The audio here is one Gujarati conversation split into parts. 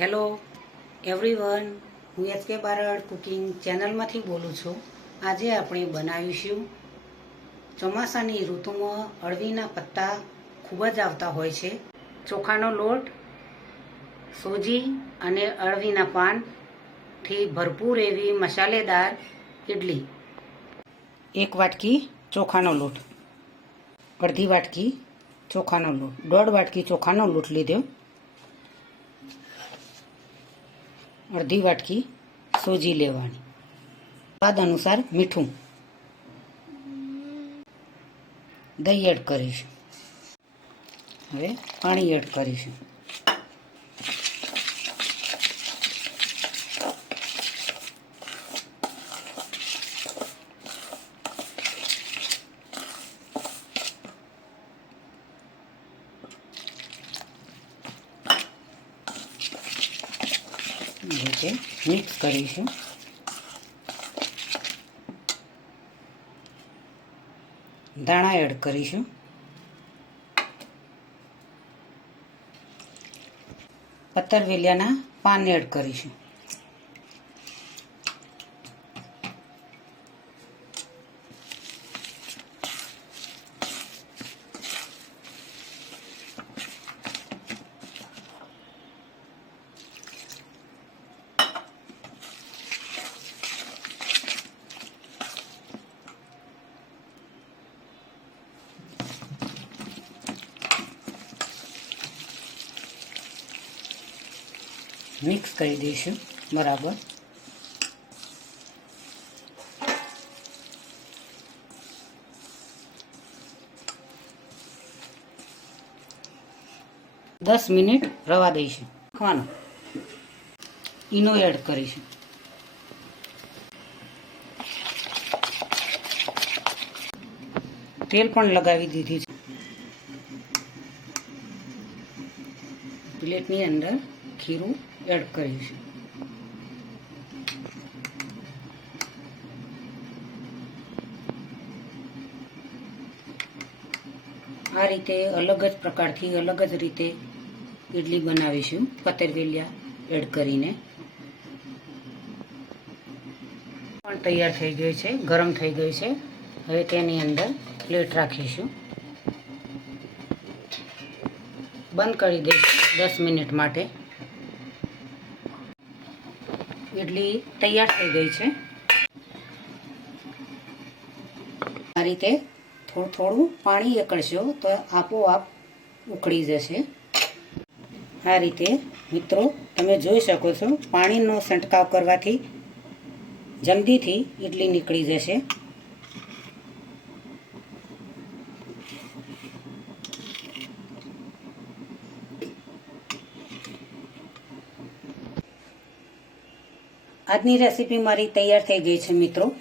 હેલો એવરીવન હું એચકે બારડ કુકિંગ ચેનલમાંથી બોલું છું. આજે આપણે બનાવીશું ચોમાસાની ઋતુમાં અળવીના પત્તા ખૂબ જ આવતા હોય છે. ચોખાનો લોટ, સોજી અને અળવીના પાનથી ભરપૂર એવી મસાલેદાર ઇડલી એક વાટકી ચોખાનો લોટ, અડધી વાટકી ચોખાનો લોટ, દોઢ વાટકી ચોખાનો લોટ લીધો. અડધી વાટકી સોજી લેવાની. સ્વાદ અનુસાર મીઠું દહીં એડ કરીશું. હવે પાણી એડ કરીશું. રીતે મિક્સ કરીશું. દાણા એડ કરીશું. પત્તરવેલિયાના પાન એડ કરીશું. મિક્સ કરી દઈશું, બરાબર. દસ મિનિટ રવા દઈશું ખાવાનું ઈનો એડ કરીશું. તેલ પણ લગાવી દીધી છે. પ્લેટની અંદર ખીરું એડ કરીશું આ રીતે અલગ જ પ્રકારથી અલગ જ રીતે ઇડલી બનાવીશું પતરવેલિયા એડ કરીને. પણ તૈયાર થઈ ગઈ છે, ગરમ થઈ ગઈ છે. હવે તેની અંદર પ્લેટ રાખીશું. બંધ કરી દઈશું દસ મિનિટ માટે. ઇડલી તૈયાર થઈ ગઈ છે. આ રીતે થોડું થોડું પાણી એકળશો તો આપોઆપ ઉકળી જશે. આ રીતે મિત્રો તમે જોઈ શકો છો પાણીનો છંટકાવ કરવાથી જલ્દીથી ઇડલી નીકળી જશે. આજની રેસીપી મારી તૈયાર થઈ ગઈ છે મિત્રો.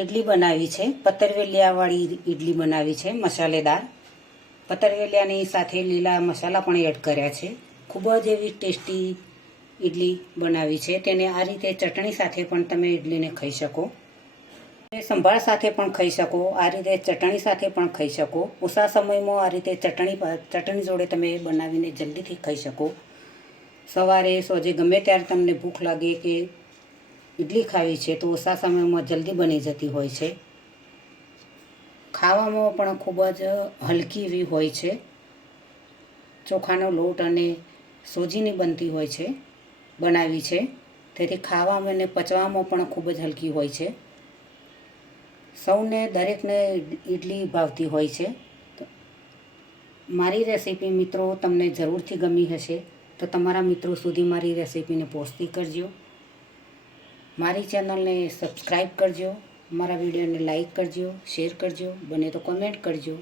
ઇડલી બનાવી છે. પતરવેલિયાવાળી ઇડલી બનાવી છે, મસાલેદાર. પતરવેલિયાની સાથે લીલા મસાલા પણ એડ કર્યા છે. ખૂબ જ એવી ટેસ્ટી ઇડલી બનાવી છે. તેને આ રીતે ચટણી સાથે પણ તમે ઇડલીને ખાઈ શકો. સંભાળ સાથે પણ ખાઈ શકો. આ રીતે ચટણી સાથે પણ ખાઈ શકો. ઓછા સમયમાં આ રીતે ચટણી ચટણી જોડે તમે બનાવીને જલ્દીથી ખાઈ શકો. સવારે સોજે ગમે ત્યારે તમને ભૂખ લાગે કે ઇડલી ખાવી છે, તો ઓછા સમયમાં જલ્દી બની જતી હોય છે. ખાવામાં પણ ખૂબ જ હલકી એવી હોય છે. ચોખાનો લોટ અને સોજીની બનતી હોય છે, બનાવી છે. તેથી ખાવામાં અને પચવામાં પણ ખૂબ જ હલકી હોય છે. સૌને દરેકને ઇડલી ભાવતી હોય છે. મારી રેસીપી મિત્રો તમને જરૂરથી ગમી હશે. તો તમારા મિત્રો સુધી મારી રેસીપીને પહોંચતી કરજો. મારી ચેનલને સબસ્ક્રાઈબ કરજો, મારા વિડીયોને લાઈક કરજો, શેર કરજો, બને તો કમેન્ટ કરજો.